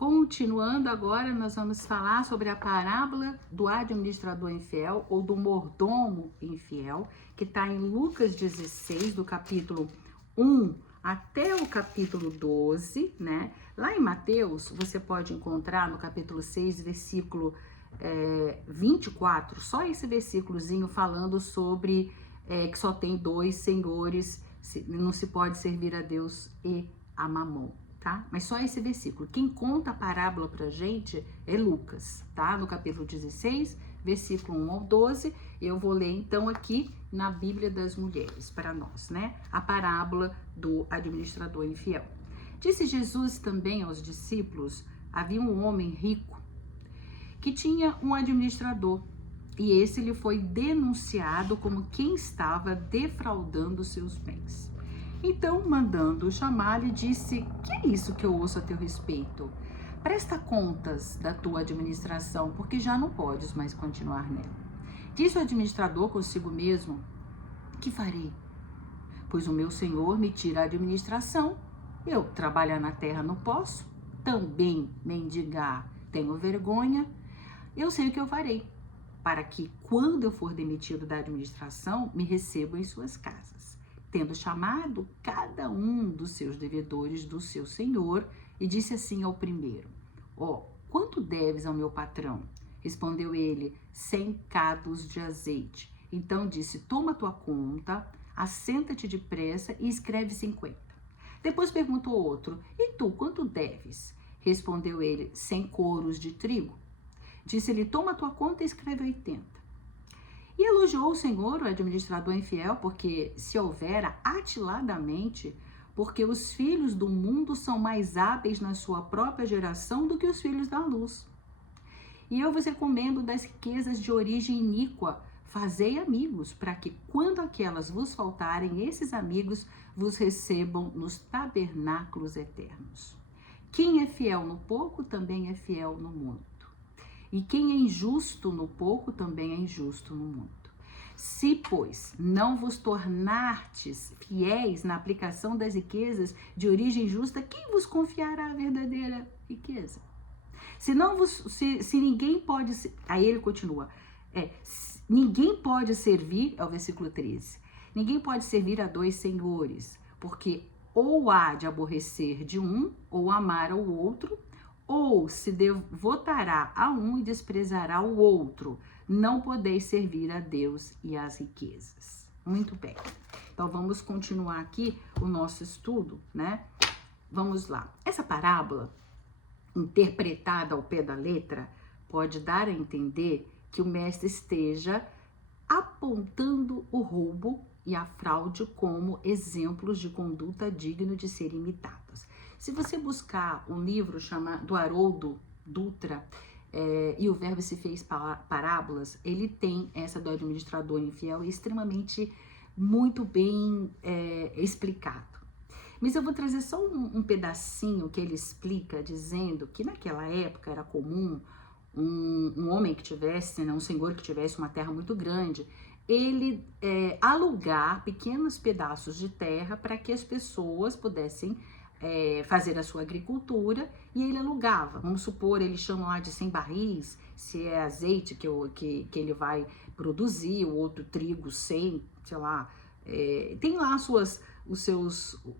Continuando agora, nós vamos falar sobre a parábola do administrador infiel ou do mordomo infiel, que está em Lucas 16, do capítulo 1 até o capítulo 12, né? Lá em Mateus, você pode encontrar no capítulo 6, versículo 24, só esse versículozinho falando sobre que só tem dois senhores, não se pode servir a Deus e a Mamon. Tá? Mas só esse versículo. Quem conta a parábola pra gente é Lucas, tá? No capítulo 16, versículo 1 ao 12. Eu vou ler então aqui na Bíblia das Mulheres para nós, né? A parábola do administrador infiel. Disse Jesus também aos discípulos: havia um homem rico que tinha um administrador, e esse lhe foi denunciado como quem estava defraudando seus bens. Então, mandando-o chamar, lhe disse: que é isso que eu ouço a teu respeito? Presta contas da tua administração, porque já não podes mais continuar nela. Disse o administrador consigo mesmo: que farei? Pois o meu senhor me tira a administração. Eu trabalhar na terra não posso, também mendigar tenho vergonha. Eu sei o que eu farei, para que, quando eu for demitido da administração, me recebam em suas casas. Tendo chamado cada um dos seus devedores do seu senhor, e disse assim ao primeiro: quanto deves ao meu patrão? Respondeu ele: 100 cados de azeite. Então disse: toma tua conta, assenta-te depressa e escreve 50. Depois perguntou outro: e tu, quanto deves? Respondeu ele: 100 coros de trigo. Disse-lhe: toma tua conta e escreve 80. E elogiou o Senhor, o administrador infiel, porque se houvera atiladamente, porque os filhos do mundo são mais hábeis na sua própria geração do que os filhos da luz. E eu vos recomendo das riquezas de origem iníqua, fazei amigos, para que quando aquelas vos faltarem, esses amigos vos recebam nos tabernáculos eternos. Quem é fiel no pouco, também é fiel no muito. E quem é injusto no pouco, também é injusto no muito. Se, pois, não vos tornartes fiéis na aplicação das riquezas de origem justa, quem vos confiará a verdadeira riqueza? Se ninguém pode... Aí ele continua. Ninguém pode servir, é o versículo 13. Ninguém pode servir a dois senhores, porque ou há de aborrecer de um, ou amar ao outro, ou se devotará a um e desprezará o outro. Não podeis servir a Deus e às riquezas. Muito bem. Então, vamos continuar aqui o nosso estudo, né? Vamos lá. Essa parábola, interpretada ao pé da letra, pode dar a entender que o mestre esteja apontando o roubo e a fraude como exemplos de conduta digno de ser imitados. Se você buscar um livro chamado do Haroldo Dutra, e o Verbo se fez parábolas, ele tem essa do administrador infiel extremamente muito bem explicado. Mas eu vou trazer só um pedacinho que ele explica, dizendo que naquela época era comum um homem que tivesse, um senhor que tivesse uma terra muito grande, ele alugar pequenos pedaços de terra para que as pessoas pudessem fazer a sua agricultura, e ele alugava. Vamos supor, ele chama lá de 100 barris, se é azeite que ele vai produzir, o outro trigo 100, sei lá, tem lá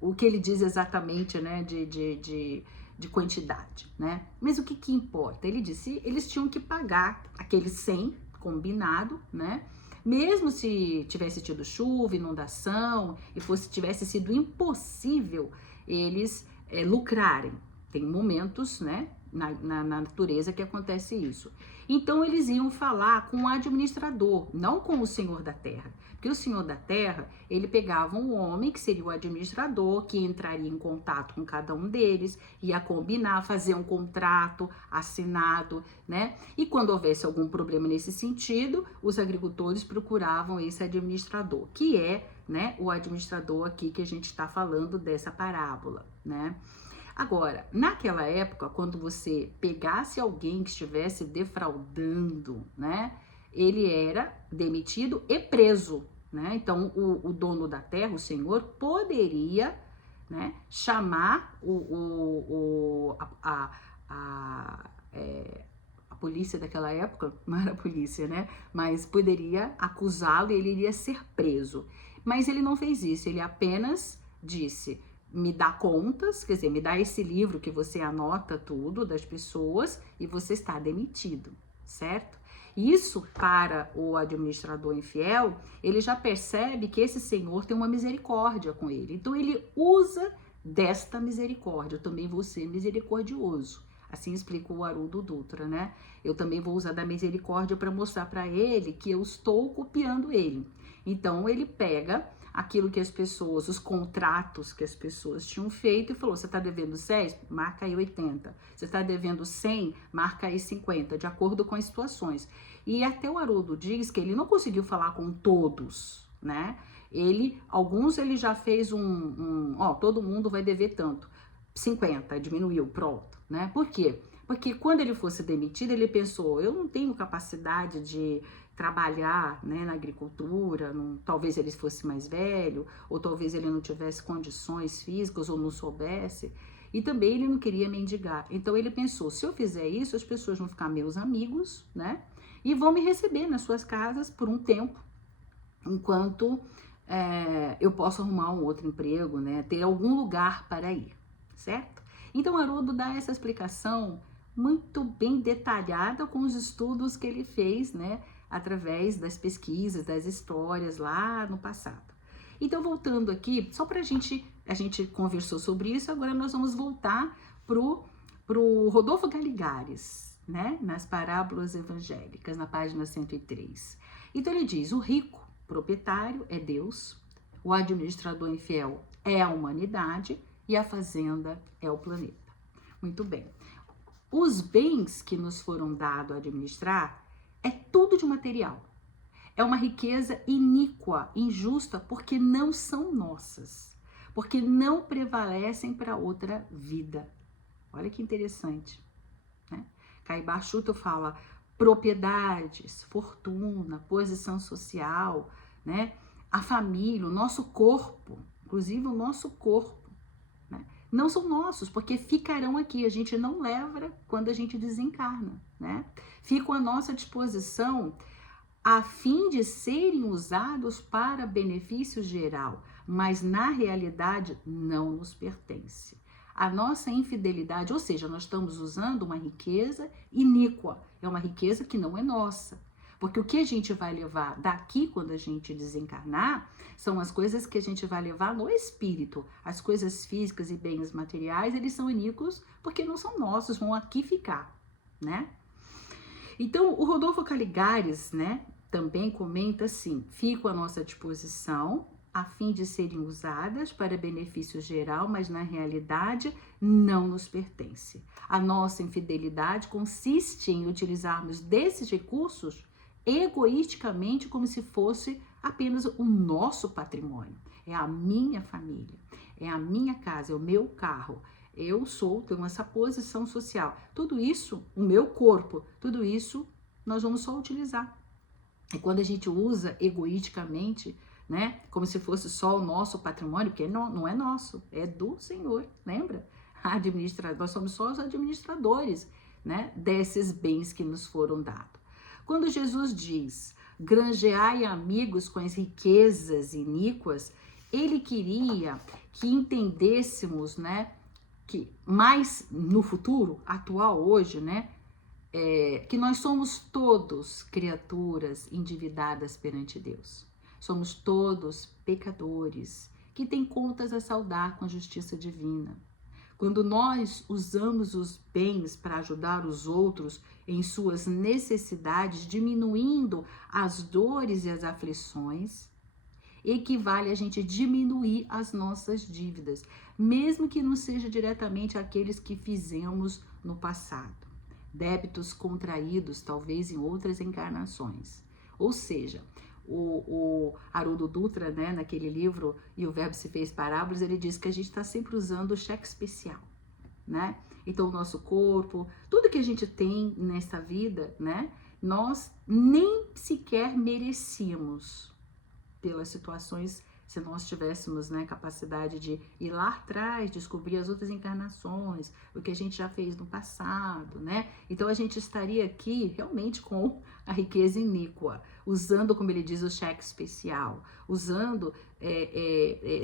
o que ele diz exatamente, né, de quantidade, né? Mas o que importa? Ele disse, eles tinham que pagar aqueles 100 combinado, né? Mesmo se tivesse tido chuva, inundação, e tivesse sido impossível eles lucrarem. Tem momentos, né, na natureza que acontece isso. Então, eles iam falar com o administrador, não com o senhor da terra. Porque o senhor da terra, ele pegava um homem, que seria o administrador, que entraria em contato com cada um deles, ia combinar, fazer um contrato assinado, né? E quando houvesse algum problema nesse sentido, os agricultores procuravam esse administrador, que é, né, o administrador aqui que a gente está falando dessa parábola, né? Agora, naquela época, quando você pegasse alguém que estivesse defraudando, né, ele era demitido e preso, né? Então, o dono da terra, o senhor, poderia, né, chamar polícia daquela época, não era a polícia, né? Mas poderia acusá-lo e ele iria ser preso. Mas ele não fez isso, ele apenas disse: me dá contas, quer dizer, me dá esse livro que você anota tudo das pessoas e você está demitido, certo? Isso, para o administrador infiel, ele já percebe que esse Senhor tem uma misericórdia com ele. Então ele usa desta misericórdia. Eu também vou ser misericordioso. Assim explica o Haroldo Dutra, né? Eu também vou usar da misericórdia para mostrar para ele que eu estou copiando ele. Então ele pega aquilo que as pessoas, os contratos que as pessoas tinham feito e falou: você está devendo 10? Marca aí 80. Você está devendo 100? Marca aí 50, de acordo com as situações. E até o Haroldo diz que ele não conseguiu falar com todos, né? Alguns ele já fez todo mundo vai dever tanto. 50, diminuiu, pronto, né? Por quê? Porque quando ele fosse demitido, ele pensou: eu não tenho capacidade de trabalhar, né, na agricultura, talvez ele fosse mais velho, ou talvez ele não tivesse condições físicas, ou não soubesse, e também ele não queria mendigar. Então ele pensou: se eu fizer isso, as pessoas vão ficar meus amigos, né, e vão me receber nas suas casas por um tempo, enquanto eu posso arrumar um outro emprego, né, ter algum lugar para ir, certo? Então Haroldo dá essa explicação muito bem detalhada com os estudos que ele fez, né, através das pesquisas, das histórias lá no passado. Então, voltando aqui, só para a gente conversou sobre isso, agora nós vamos voltar pro Rodolfo Galigares, né, nas Parábolas Evangélicas, na página 103. Então ele diz: o rico proprietário é Deus, o administrador infiel é a humanidade e a fazenda é o planeta. Muito bem. Os bens que nos foram dados a administrar é tudo de material. É uma riqueza iníqua, injusta, porque não são nossas, porque não prevalecem para outra vida. Olha que interessante, né? Caibar Schutel fala propriedades, fortuna, posição social, né? A família, o nosso corpo, inclusive o nosso corpo, né? Não são nossos, porque ficarão aqui, a gente não leva quando a gente desencarna, né? Ficam à nossa disposição a fim de serem usados para benefício geral, mas na realidade não nos pertence. A nossa infidelidade, ou seja, nós estamos usando uma riqueza iníqua, é uma riqueza que não é nossa. Porque o que a gente vai levar daqui quando a gente desencarnar são as coisas que a gente vai levar no espírito. As coisas físicas e bens materiais, eles são iníquos porque não são nossos, vão aqui ficar, né? Então, o Rodolfo Galigares, né, também comenta assim: fico à nossa disposição a fim de serem usadas para benefício geral, mas na realidade não nos pertence. A nossa infidelidade consiste em utilizarmos desses recursos egoisticamente como se fosse apenas o nosso patrimônio. É a minha família, é a minha casa, é o meu carro. Eu tenho essa posição social. Tudo isso, o meu corpo, tudo isso nós vamos só utilizar. E quando a gente usa egoisticamente, né, como se fosse só o nosso patrimônio, porque não é nosso, é do Senhor, lembra? Nós somos só os administradores, né, desses bens que nos foram dados. Quando Jesus diz: granjeai amigos com as riquezas iníquas, ele queria que entendêssemos, né, que mais no futuro, atual hoje, né, que nós somos todos criaturas endividadas perante Deus. Somos todos pecadores que têm contas a saldar com a justiça divina. Quando nós usamos os bens para ajudar os outros em suas necessidades, diminuindo as dores e as aflições, equivale a gente diminuir as nossas dívidas, mesmo que não seja diretamente aqueles que fizemos no passado. Débitos contraídos, talvez em outras encarnações. Ou seja, o Haroldo Dutra, né, naquele livro E o Verbo se fez Parábolas, ele diz que a gente está sempre usando o cheque especial, né? Então, o nosso corpo, tudo que a gente tem nessa vida, né, nós nem sequer merecíamos pelas situações se nós tivéssemos, né, capacidade de ir lá atrás, descobrir as outras encarnações, o que a gente já fez no passado, né? Então a gente estaria aqui realmente com a riqueza iníqua, usando, como ele diz, o cheque especial, usando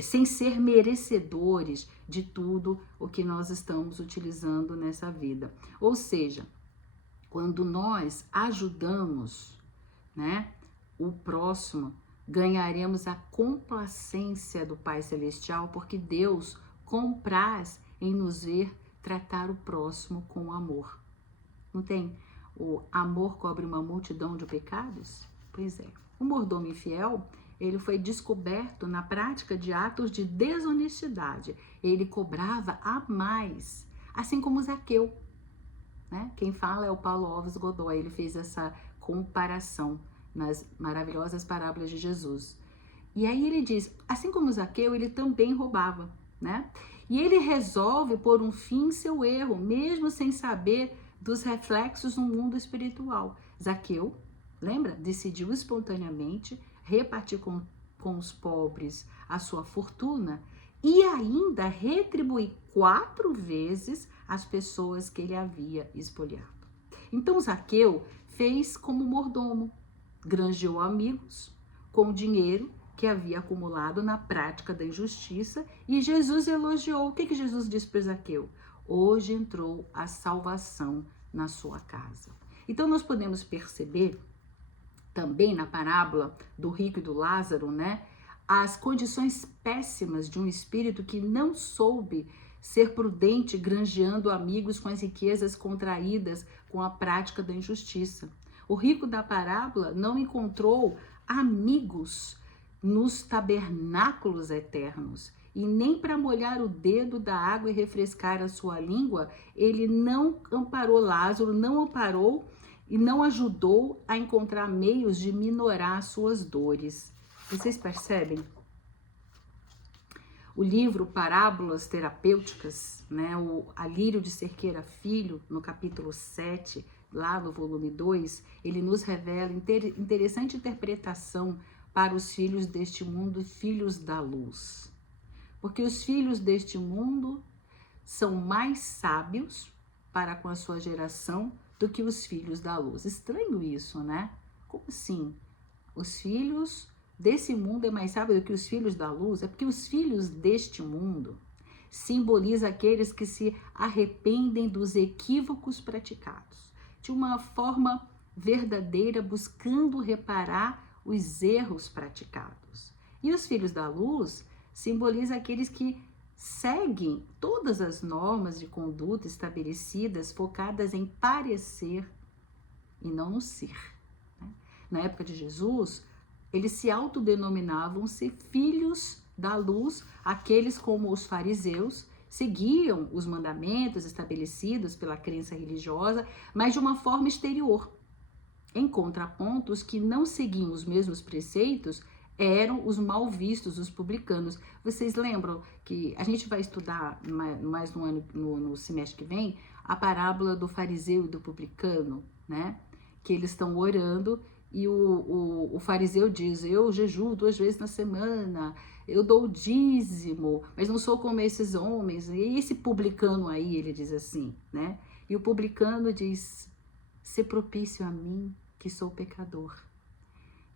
sem ser merecedores de tudo o que nós estamos utilizando nessa vida. Ou seja, quando nós ajudamos, né, o próximo, ganharemos a complacência do Pai Celestial, porque Deus compraz em nos ver tratar o próximo com amor. Não tem? O amor cobre uma multidão de pecados? Pois é. O mordomo infiel, ele foi descoberto na prática de atos de desonestidade. Ele cobrava a mais, assim como Zaqueu, né? Quem fala é o Paulo Alves Godoy, ele fez essa comparação nas maravilhosas parábolas de Jesus. E aí ele diz, assim como Zaqueu, ele também roubava, né? E ele resolve pôr um fim em seu erro, mesmo sem saber dos reflexos no mundo espiritual. Zaqueu, lembra? Decidiu espontaneamente repartir com os pobres a sua fortuna e ainda retribuir 4 vezes as pessoas que ele havia espoliado. Então Zaqueu fez como mordomo, granjeou amigos com o dinheiro que havia acumulado na prática da injustiça, e Jesus elogiou. O que Jesus disse para Zaqueu? Hoje entrou a salvação na sua casa. Então nós podemos perceber também na parábola do rico e do Lázaro, né, as condições péssimas de um espírito que não soube ser prudente, granjeando amigos com as riquezas contraídas com a prática da injustiça. O rico da parábola não encontrou amigos nos tabernáculos eternos, e nem para molhar o dedo da água e refrescar a sua língua, ele não amparou Lázaro, não amparou e não ajudou a encontrar meios de minorar suas dores. Vocês percebem? O livro Parábolas Terapêuticas, né, o Alírio de Cerqueira Filho, no capítulo 7, lá no volume 2, ele nos revela interessante interpretação para os filhos deste mundo, filhos da luz. Porque os filhos deste mundo são mais sábios para com a sua geração do que os filhos da luz. Estranho isso, né? Como assim? Os filhos desse mundo é mais sábio do que os filhos da luz? É porque os filhos deste mundo simbolizam aqueles que se arrependem dos equívocos praticados, de uma forma verdadeira, buscando reparar os erros praticados. E os filhos da luz simbolizam aqueles que seguem todas as normas de conduta estabelecidas, focadas em parecer e não no ser. Na época de Jesus, eles se autodenominavam ser filhos da luz, aqueles como os fariseus, seguiam os mandamentos estabelecidos pela crença religiosa, mas de uma forma exterior. Em contraponto, os que não seguiam os mesmos preceitos eram os mal vistos, os publicanos. Vocês lembram que a gente vai estudar mais no semestre que vem a parábola do fariseu e do publicano, né? Que eles estão orando e o fariseu diz, eu jejuo 2 vezes na semana, eu dou o dízimo, mas não sou como esses homens. E esse publicano aí, ele diz assim, né? E o publicano diz, se propício a mim, que sou pecador.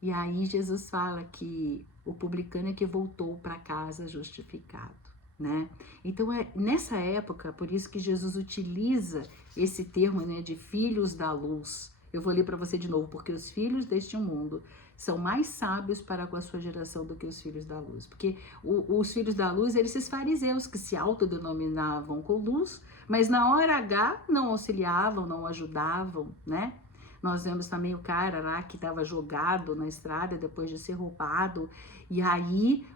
E aí Jesus fala que o publicano é que voltou para casa justificado, né? Então nessa época, por isso que Jesus utiliza esse termo, né, de filhos da luz. Eu vou ler para você de novo, porque os filhos deste mundo são mais sábios para com a sua geração do que os filhos da luz. Porque os filhos da luz, eram esses fariseus que se autodenominavam com luz, mas na hora H não auxiliavam, não ajudavam, né? Nós vemos também o cara lá que estava jogado na estrada depois de ser roubado. E aí,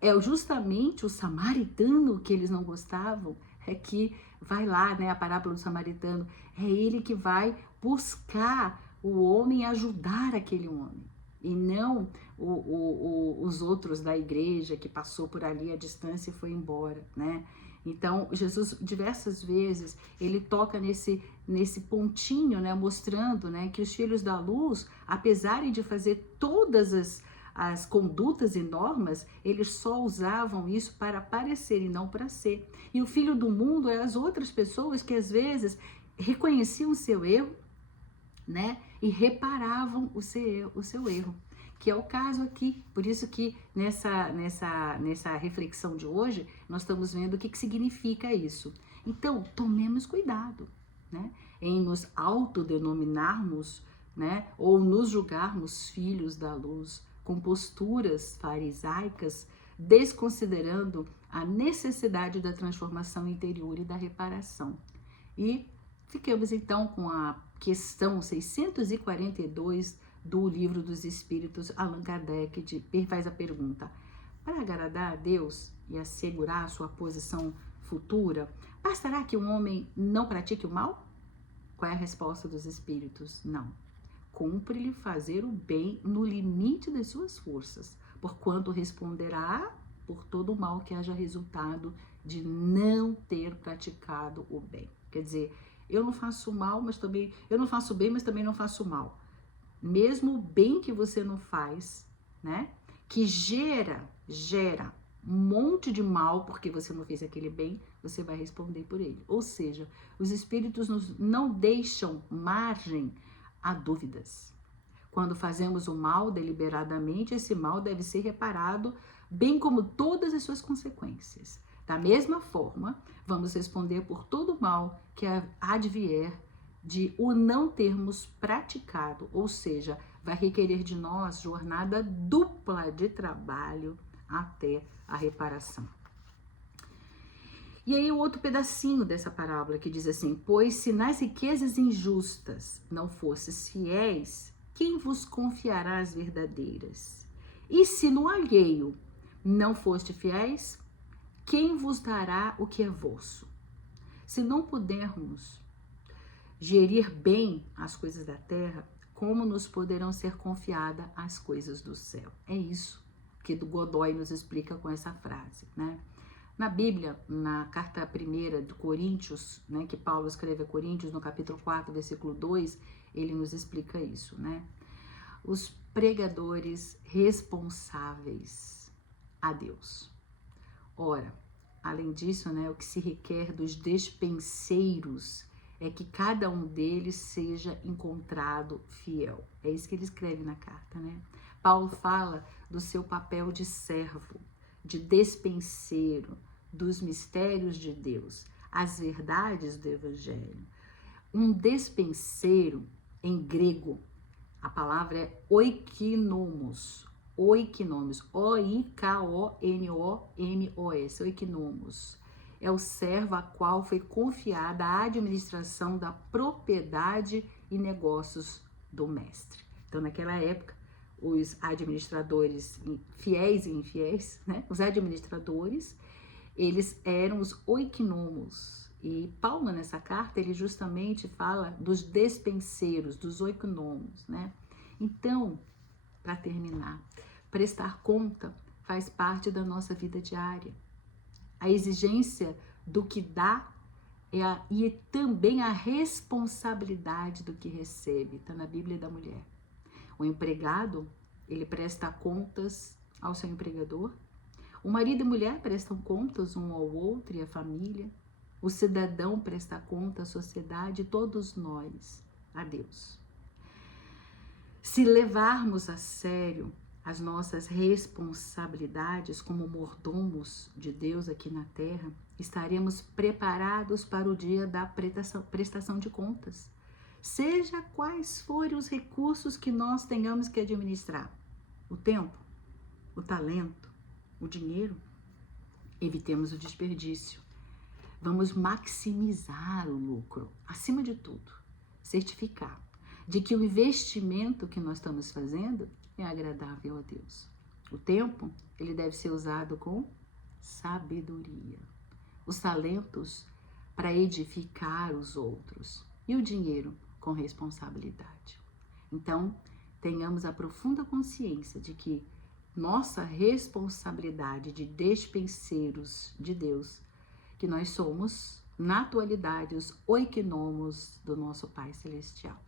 é justamente o samaritano que eles não gostavam, é que vai lá, né, a parábola do samaritano. É ele que vai buscar o homem e ajudar aquele homem. E não os outros da igreja que passou por ali à distância e foi embora, né? Então, Jesus, diversas vezes, ele toca nesse pontinho, né, mostrando, né, que os filhos da luz, apesar de fazer todas as condutas e normas, eles só usavam isso para parecer e não para ser. E o filho do mundo é as outras pessoas que às vezes reconheciam o seu erro, né? E reparavam o seu erro, que é o caso aqui. Por isso que nessa reflexão de hoje, nós estamos vendo o que significa isso. Então, tomemos cuidado, né? Em nos autodenominarmos, né? Ou nos julgarmos filhos da luz, com posturas farisaicas, desconsiderando a necessidade da transformação interior e da reparação. E ficamos então com a questão 642 do Livro dos Espíritos. Allan Kardec faz a pergunta: para agradar a Deus e assegurar a sua posição futura, bastará que um homem não pratique o mal? Qual é a resposta dos Espíritos? Não. Cumpre-lhe fazer o bem no limite das suas forças, porquanto responderá por todo o mal que haja resultado de não ter praticado o bem. Quer dizer, eu não faço mal, mas também eu não faço bem, mas também não faço mal. Mesmo o bem que você não faz, né? Que gera um monte de mal porque você não fez aquele bem, você vai responder por ele. Ou seja, os espíritos não deixam margem a dúvidas. Quando fazemos o mal deliberadamente, esse mal deve ser reparado, bem como todas as suas consequências. Da mesma forma, vamos responder por todo o mal que advier de o não termos praticado, ou seja, vai requerer de nós jornada dupla de trabalho até a reparação. E aí o outro pedacinho dessa parábola que diz assim: pois se nas riquezas injustas não fosses fiéis, quem vos confiará as verdadeiras? E se no alheio não foste fiéis, quem vos dará o que é vosso? Se não pudermos gerir bem as coisas da terra, como nos poderão ser confiadas as coisas do céu? É isso que do Godoy nos explica com essa frase, né? Na Bíblia, na carta 1 de Coríntios, né, que Paulo escreve a Coríntios, no capítulo 4, versículo 2, ele nos explica isso, né? Os pregadores responsáveis a Deus. Ora, além disso, né, o que se requer dos despenseiros é que cada um deles seja encontrado fiel. É isso que ele escreve na carta, né? Paulo fala do seu papel de servo, de despenseiro, dos mistérios de Deus, as verdades do Evangelho. Um despenseiro, em grego, a palavra é oikonomos, O-I-K-O-N-O-M-O-S, oikonomos. É o servo a qual foi confiada a administração da propriedade e negócios do mestre. Então, naquela época, os administradores fiéis e infiéis, né? Os administradores, eles eram os oikonomos. E Paulo, nessa carta, ele justamente fala dos despenseiros, dos oikonomos, né? Então, para terminar, prestar conta faz parte da nossa vida diária. A exigência do que dá e também a responsabilidade do que recebe. Está na Bíblia da Mulher. O empregado, ele presta contas ao seu empregador. O marido e a mulher prestam contas um ao outro e à família. O cidadão presta conta à sociedade, todos nós, a Deus. Se levarmos a sério as nossas responsabilidades como mordomos de Deus aqui na Terra, estaremos preparados para o dia da prestação de contas. Seja quais forem os recursos que nós tenhamos que administrar. O tempo, o talento, o dinheiro. Evitemos o desperdício. Vamos maximizar o lucro. Acima de tudo, certificar de que o investimento que nós estamos fazendo é agradável a Deus. O tempo, ele deve ser usado com sabedoria. Os talentos para edificar os outros. E o dinheiro com responsabilidade. Então, tenhamos a profunda consciência de que nossa responsabilidade de despenseiros de Deus, que nós somos, na atualidade, os oikonomos do nosso Pai Celestial.